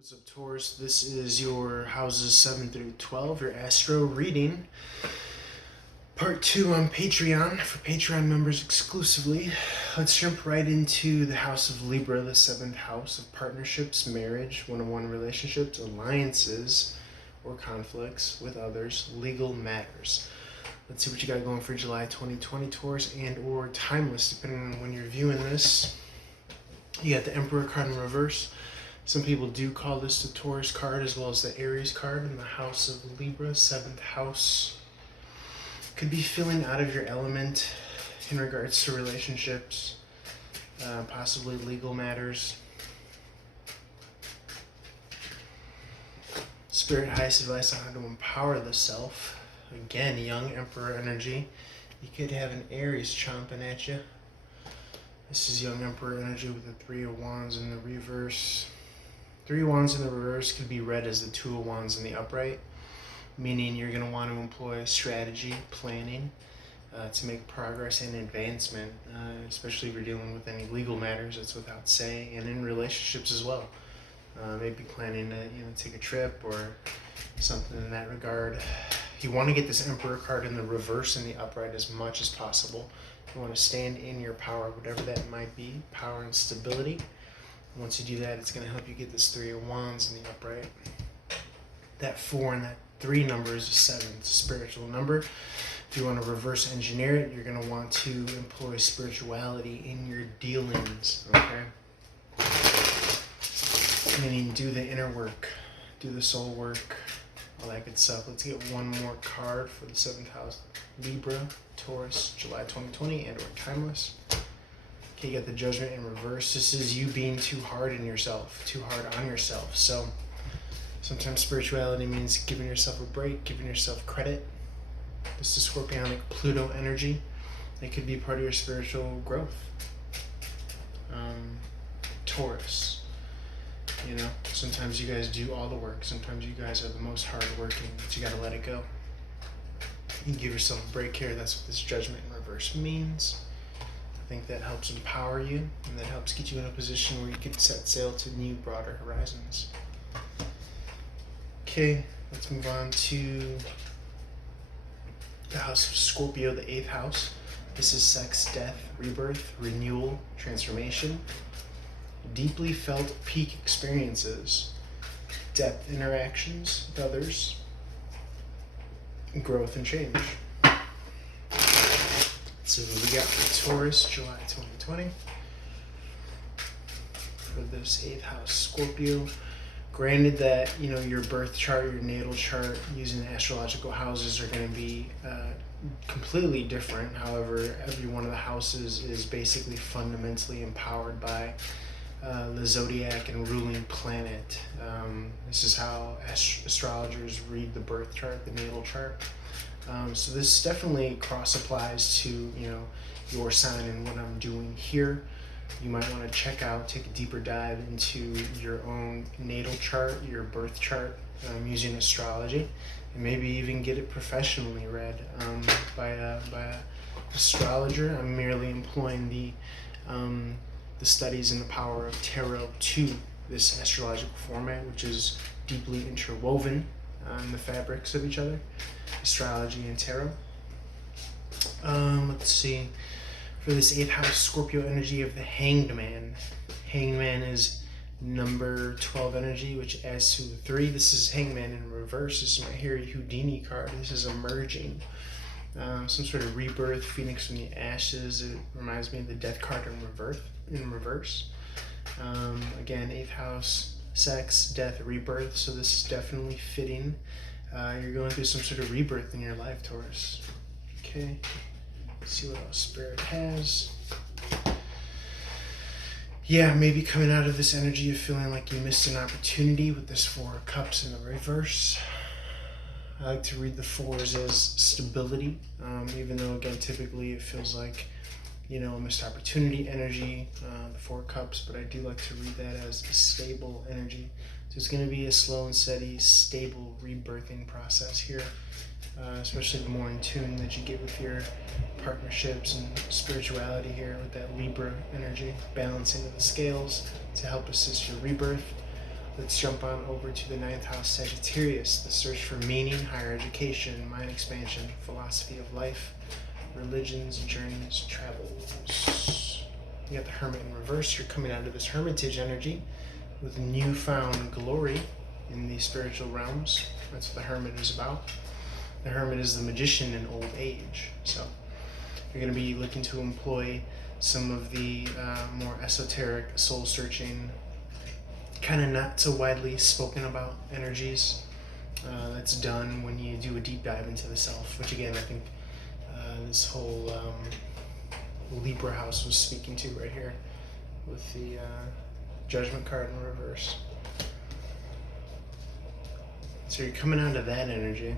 What's up, Taurus? This is your houses 7 through 12, your Astro reading. Part 2 on Patreon, for Patreon members exclusively. Let's jump right into the house of Libra, the 7th house of partnerships, marriage, one-on-one relationships, alliances, or conflicts with others, legal matters. Let's see what you got going for July 2020, Taurus, and or timeless, depending on when you're viewing this. You got the Emperor card in reverse. Some people do call this the Taurus card as well as the Aries card in the house of Libra, 7th house. Could be feeling out of your element in regards to relationships, possibly legal matters. Spirit highest advice on how to empower the self. Again, young Emperor energy. You could have an Aries chomping at you. This is young Emperor energy with the 3 of Wands in the reverse. 3 of Wands in the reverse could be read as the 2 of Wands in the upright, meaning you're going to want to employ strategy, planning, to make progress and advancement, especially if you're dealing with any legal matters, that's without say, and in relationships as well. Maybe planning to take a trip or something in that regard. You want to get this Emperor card in the reverse and the upright as much as possible. You want to stand in your power, whatever that might be, power and stability. Once you do that, it's going to help you get this 3 of Wands in the upright. That 4 and that 3 number is a 7. It's a spiritual number. If you want to reverse engineer it, you're going to want to employ spirituality in your dealings, okay? Meaning do the inner work, do the soul work, all that good stuff. Let's get one more card for the 7th house. Libra, Taurus, July 2020 and or timeless. Okay, you got the Judgment in reverse. This is you being too hard in yourself, too hard on yourself. So sometimes spirituality means giving yourself a break, giving yourself credit. This is Scorpionic Pluto energy. It could be part of your spiritual growth. Taurus, sometimes you guys do all the work. Sometimes you guys are the most hardworking, but you got to let it go. You can give yourself a break here. That's what this Judgment in reverse means. I think that helps empower you, and that helps get you in a position where you can set sail to new, broader horizons. Okay, let's move on to the house of Scorpio, the 8th house. This is sex, death, rebirth, renewal, transformation, deeply felt peak experiences, depth interactions with others, growth and change. So we got for Taurus, July 2020. For this 8th house, Scorpio. Granted that, your birth chart, your natal chart, using the astrological houses are going to be completely different. However, every one of the houses is basically fundamentally empowered by the zodiac and ruling planet. This is how astrologers read the birth chart, the natal chart. So this definitely cross applies to your sign and what I'm doing here. You might want to check out, take a deeper dive into your own natal chart, your birth chart, using astrology, and maybe even get it professionally read by a astrologer. I'm merely employing the studies and the power of tarot to this astrological format, which is deeply interwoven in the fabrics of each other, astrology and tarot. Let's see. For this 8th house, Scorpio energy of the Hanged Man. Hanged Man is number 12 energy, which adds to the 3. This is Hanged Man in reverse. This is my Harry Houdini card. This is emerging. Some sort of rebirth, phoenix from the ashes. It reminds me of the Death card in reverse. Again, 8th house, sex, death, rebirth. So this is definitely fitting. You're going through some sort of rebirth in your life, Taurus. Okay. Let's see what else Spirit has. Yeah, maybe coming out of this energy of feeling like you missed an opportunity with this 4 of Cups in the reverse. I like to read the 4s as stability, even though, again, typically it feels like, a missed opportunity energy, the 4 of Cups, but I do like to read that as a stable energy. So it's going to be a slow and steady, stable rebirthing process here, especially the more in tune that you get with your partnerships and spirituality here with that Libra energy, balancing of the scales to help assist your rebirth. Let's jump on over to the 9th house, Sagittarius, the search for meaning, higher education, mind expansion, philosophy of life, religions, journeys, travels. You got the Hermit in reverse. You're coming out of this hermitage energy with newfound glory in the spiritual realms. That's what the Hermit is about. The Hermit is the magician in old age. So you're going to be looking to employ some of the more esoteric, soul-searching, kind of not so widely spoken about energies. That's done when you do a deep dive into the self, which again, I think this whole Libra house was speaking to right here with the Judgment card in reverse. So you're coming out of that energy.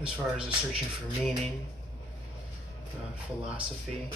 As far as the searching for meaning, philosophy,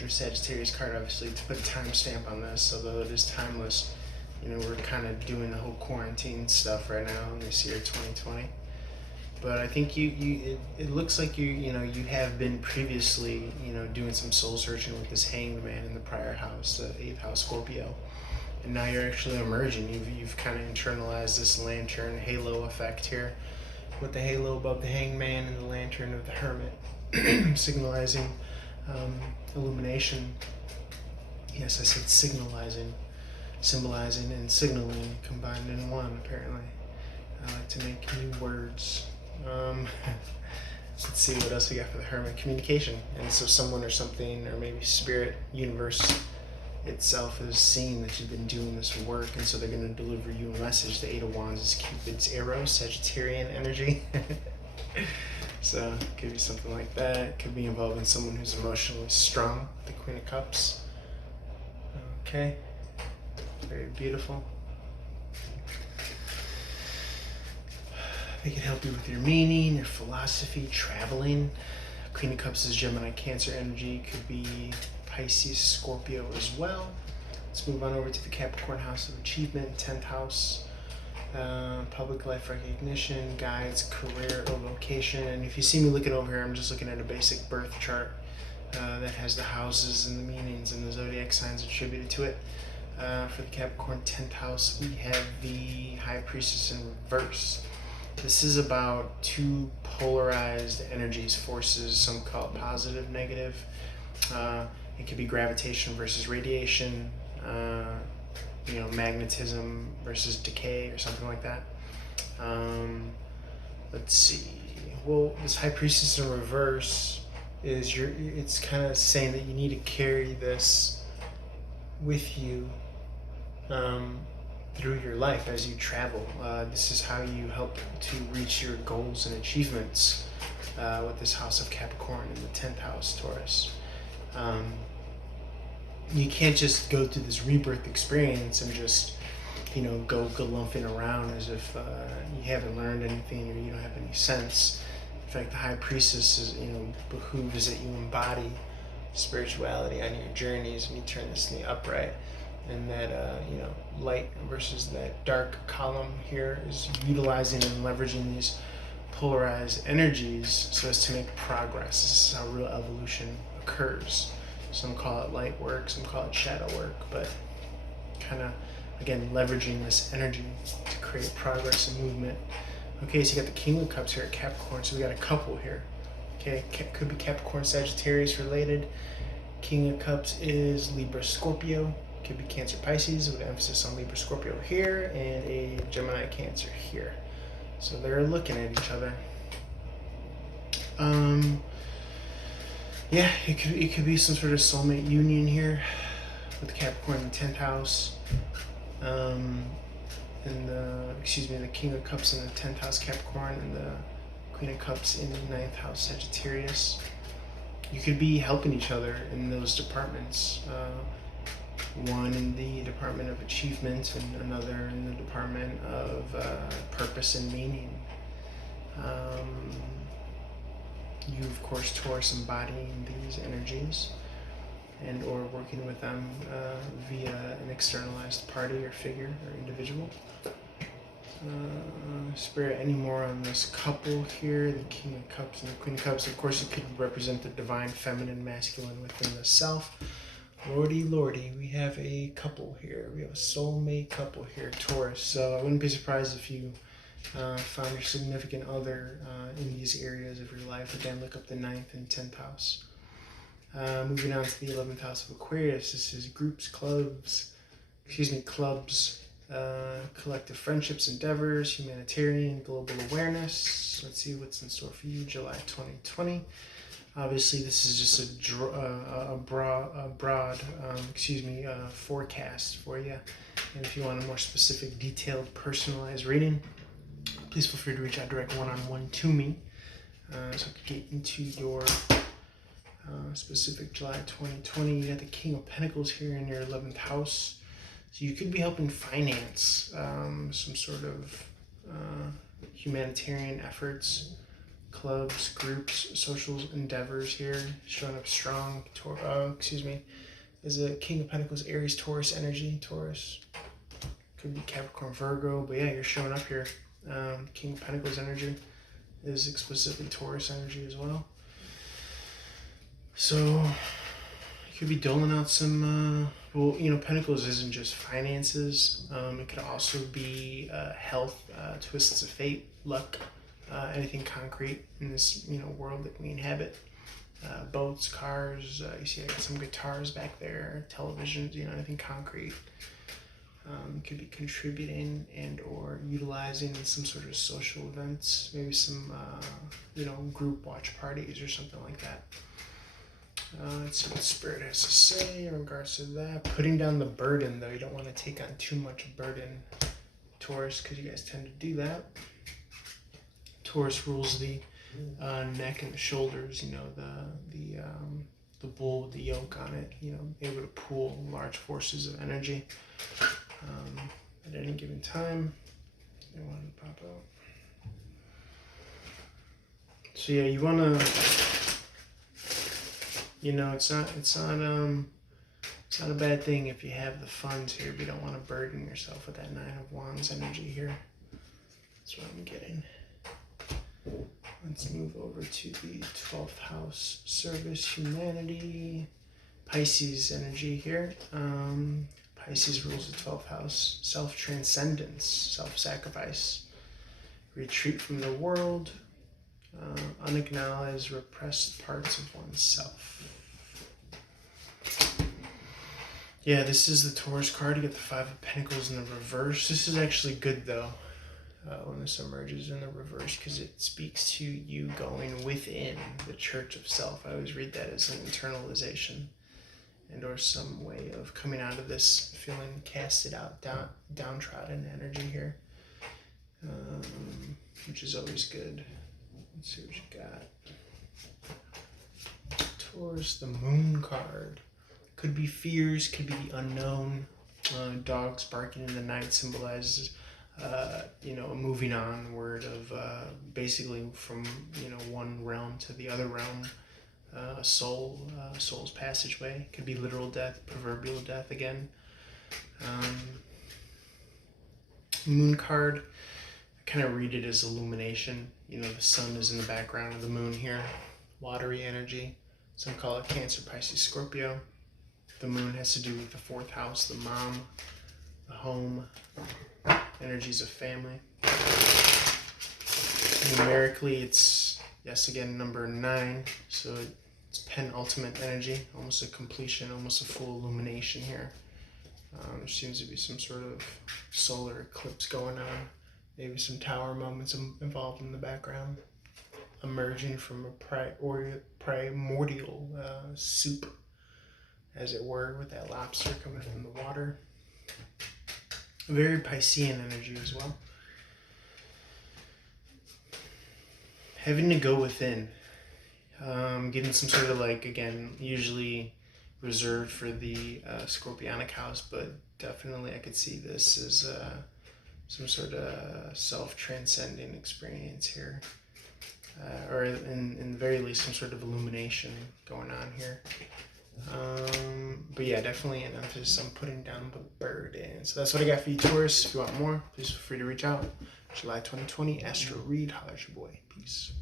your Sagittarius card, obviously, to put a timestamp on this, although it is timeless. You know, we're kind of doing the whole quarantine stuff right now in this year 2020. But I think it looks like you have been previously, doing some soul searching with this Hanged Man in the prior house, the 8th house Scorpio. And now you're actually emerging. You've kind of internalized this lantern halo effect here, with the halo above the Hanged Man and the lantern of the Hermit, signalizing illumination. Yes, I said signalizing, symbolizing and signaling combined in one, apparently. I like to make new words. Let's see what else we got for the Hermit. Communication. And so someone or something, or maybe spirit, universe itself is seeing that you've been doing this work, and so they're going to deliver you a message. The 8 of Wands is Cupid's arrow, Sagittarian energy. So it could be something like that. It could be involving someone who's emotionally strong, the Queen of Cups. Okay, very beautiful. They can help you with your meaning, your philosophy, traveling. Queen of Cups is Gemini, Cancer energy. Could be Pisces, Scorpio as well. Let's move on over to the Capricorn house of achievement, 10th house. Public life recognition, guides, career, or vocation. And if you see me looking over here, I'm just looking at a basic birth chart that has the houses and the meanings and the zodiac signs attributed to it. For the Capricorn 10th house, we have the High Priestess in reverse. This is about two polarized energies, forces. Some call it positive, negative. It could be gravitation versus radiation, magnetism versus decay, or something like that. Let's see. Well, this High Priestess in reverse is it's kind of saying that you need to carry this with you through your life as you travel. This is how you help to reach your goals and achievements with this house of Capricorn in the 10th house, Taurus. You can't just go through this rebirth experience and just, go galumphing around as if you haven't learned anything or you don't have any sense. In fact, the High Priestess is, behooves that you embody spirituality on your journeys and you turn this in the upright. And that, light versus that dark column here is utilizing and leveraging these polarized energies so as to make progress. This is how real evolution occurs. Some call it light work, some call it shadow work, but kind of, again, leveraging this energy to create progress and movement. Okay, so you got the King of Cups here at Capricorn, so we got a couple here. Okay, could be Capricorn Sagittarius related. King of Cups is Libra Scorpio. Could be Cancer Pisces with emphasis on Libra Scorpio here and a Gemini Cancer here. So they're looking at each other. Yeah, it could be some sort of soulmate union here with Capricorn in the 10th house. And the King of Cups in the 10th house Capricorn and the Queen of Cups in the 9th house Sagittarius. You could be helping each other in those departments. One in the department of achievement and another in the department of purpose and meaning. You, of course, Taurus, embodying these energies and or working with them via an externalized party or figure or individual. Spirit, any more on this couple here, the King of Cups and the Queen of Cups? Of course, it could represent the divine feminine, masculine within the self, Lordy, we have a couple here. We have a soulmate couple here, Taurus. So I wouldn't be surprised if you found your significant other in these areas of your life. Again, look up the 9th and 10th house. Moving on to the 11th house of Aquarius. This is groups, clubs, collective friendships, endeavors, humanitarian, global awareness. Let's see what's in store for you, July 2020. Obviously, this is just a broad forecast for you. And if you want a more specific, detailed, personalized reading, please feel free to reach out direct one-on-one to me so I can get into your specific July 2020. You got the King of Pentacles here in your 11th house. So you could be helping finance some sort of humanitarian efforts, clubs, groups, social endeavors here. Showing up strong. Is a King of Pentacles, Aries, Taurus energy. Taurus. Could be Capricorn, Virgo. But yeah, you're showing up here. King of Pentacles energy is explicitly Taurus energy as well. So you could be doling out some, Pentacles isn't just finances. It could also be health, twists of fate, luck, anything concrete in this, world that we inhabit. Boats, cars, you see I got some guitars back there, televisions, anything concrete. Could be contributing and or utilizing in some sort of social events, maybe some, group watch parties or something like that. Let's see what Spirit has to say in regards to that. Putting down the burden, though. You don't want to take on too much burden, Taurus, because you guys tend to do that. Taurus rules the neck and the shoulders, the bull with the yoke on it, able to pool large forces of energy at any given time. I want to pop out. So yeah, you want to, it's not a bad thing if you have the funds here, but you don't want to burden yourself with that 9 of Wands energy here. That's what I'm getting. Let's move over to the 12th house, service, humanity, Pisces energy here. Pisces rules the 12th house, self-transcendence, self-sacrifice, retreat from the world, unacknowledged, repressed parts of oneself. Yeah, this is the Taurus card. You get the 5 of Pentacles in the reverse. This is actually good, though, when this emerges in the reverse, because it speaks to you going within the church of self. I always read that as an internalization and or some way of coming out of this feeling casted out, downtrodden energy here, which is always good. Let's see what you got. Taurus, the Moon card. Could be fears, could be the unknown. Dogs barking in the night symbolizes, a moving onward of basically from, one realm to the other realm. A soul's passageway. Could be literal death, proverbial death again. Moon card, I kind of read it as illumination. The sun is in the background of the moon here. Watery energy. Some call it Cancer, Pisces, Scorpio. The moon has to do with the 4th house, the mom, the home, energies of family. Numerically, it's, yes, again, number 9. So it's penultimate energy, almost a completion, almost a full illumination here. There seems to be some sort of solar eclipse going on. Maybe some tower moments involved in the background. Emerging from a primordial soup, as it were, with that lobster coming from the water. Very Piscean energy as well. Having to go within. Getting some sort of again, usually reserved for the Scorpionic house, but definitely I could see this as some sort of self-transcending experience here. Or in the very least, some sort of illumination going on here. But yeah, definitely an emphasis on putting down the burden. So that's what I got for you, Taurus. If you want more, please feel free to reach out. July 2020, Astro read. Holla at your boy. Peace.